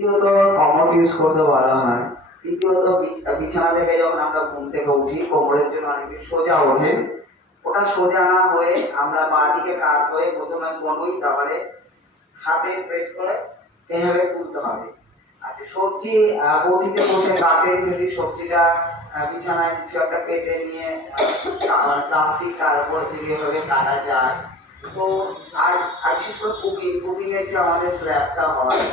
দ্বিতীয়ত commode use করতে বলা হয়। তৃতীয়ত বিছানা থেকে যখন আমরা ঘুম থেকে উঠি কোমরের জন্য অনেকে সোজা ওঠে, ওটা সোজা না হয়ে আমরা বাঁ দিকে কাত হয়ে প্রথমে কনুই তারপরে হাতে প্রেস করে এইভাবে তুলতে হবে। আচ্ছা, সবজি বটিতে বসে কাটে, যদি সবজিটা বিছানায় কিছু একটা পেতে নিয়ে প্লাস্টিক তার উপর থেকে এভাবে কাটা যায়। তো আর আর বিশেষ করে কুকিং এর যে আমাদের স্ল্যাবটা হয়,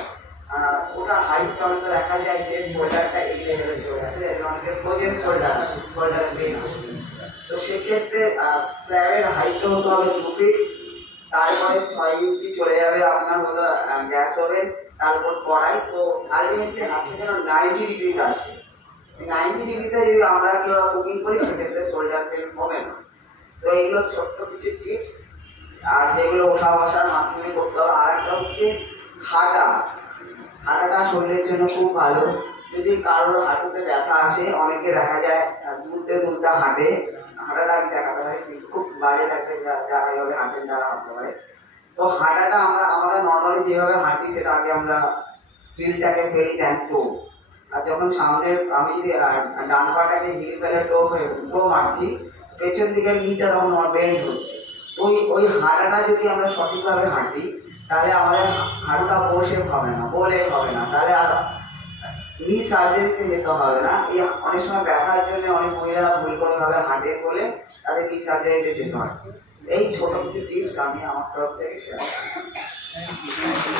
ওটা হাইটটা অনেকটা দেখা যায় যে শোল্ডারটা এই লেভেলে চলে আসে, অনেকের ফ্রোজেন শোল্ডারের পেন আসে। তো সেক্ষেত্রে স্ল্যাবের হাইটটা হতে হবে 2 ফিট, তারপরে 6 ইঞ্চি চলে যাবে আপনার হলো গ্যাস ওভেন, তারপর কড়াই। তো আলটিমেটলি হাতে যেন 90 ডিগ্রিতে আসে। 90 ডিগ্রিতে যদি আমরা কেউ কুকিং করি সেক্ষেত্রে শোল্ডার পেন হবে না। তো এইগুলো ছোট্ট কিছু টিপস, আর যেগুলো ওঠা বসার মাধ্যমে করতে হবে। আর একটা হচ্ছে হাঁটা। হাঁটাটা শরীরের জন্য খুব ভালো। যদি কারোর হাঁটুতে ব্যথা আসে, অনেকে দেখা যায় দুলতে দুলতে হাঁটে, হাঁটাটা আমি দেখাতে পারি, কিন্তু খুব বাজে লাগবে যারা এইভাবে হাঁটেন তারা হাঁটতে পারে। তো হাঁটাটা আমরা নর্মালি যেভাবে হাঁটি সেটা আগে আমরা ফিল্ডটাকে ফেলি দেন টো, আর যখন সামনে আমি যদি ডান পাটাকে হিল ফেলে টো মারছি, পেছন দিকে নিচটা তখন আমার বেন্ড হচ্ছে। ওই হাঁটাটা যদি আমরা সঠিকভাবে হাঁটি তাহলে আমাদের হাঁটুটা বসে হবে না, বলে হবে না, তাহলে আর নি সার্জারিতে যেতে হবে না। এই অনেক সময় ব্যথার জন্য অনেক মহিলারা ভুল করে ভাবে হাঁটে বলে তাদের নি সার্জারিতে যেতে হয়। এই ছোট কিছু টিপস আমি আমার তরফ থেকে শেয়ার করি।